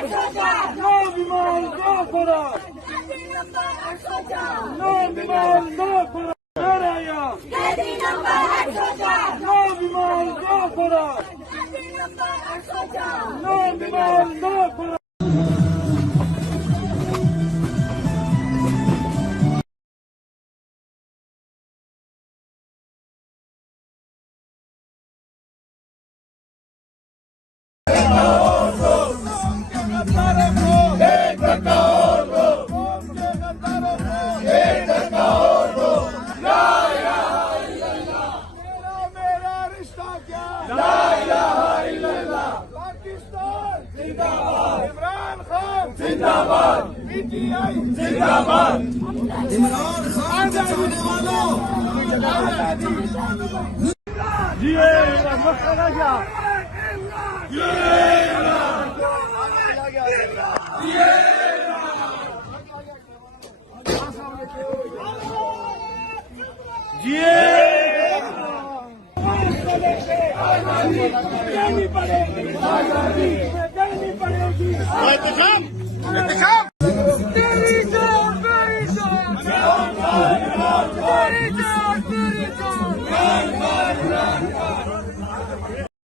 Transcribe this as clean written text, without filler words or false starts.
No demand, no Faraj. No demand, no Faraj. Naraya. No demand, no Faraj. No demand, no Faraj. जिंदाबाद PTI जिंदाबाद इमरान खान के चाहने वालों ये मसला क्या देनी पड़ेगी देनी पड़ेगी तेरी जान मेरी जान तेरी जान मेरी जान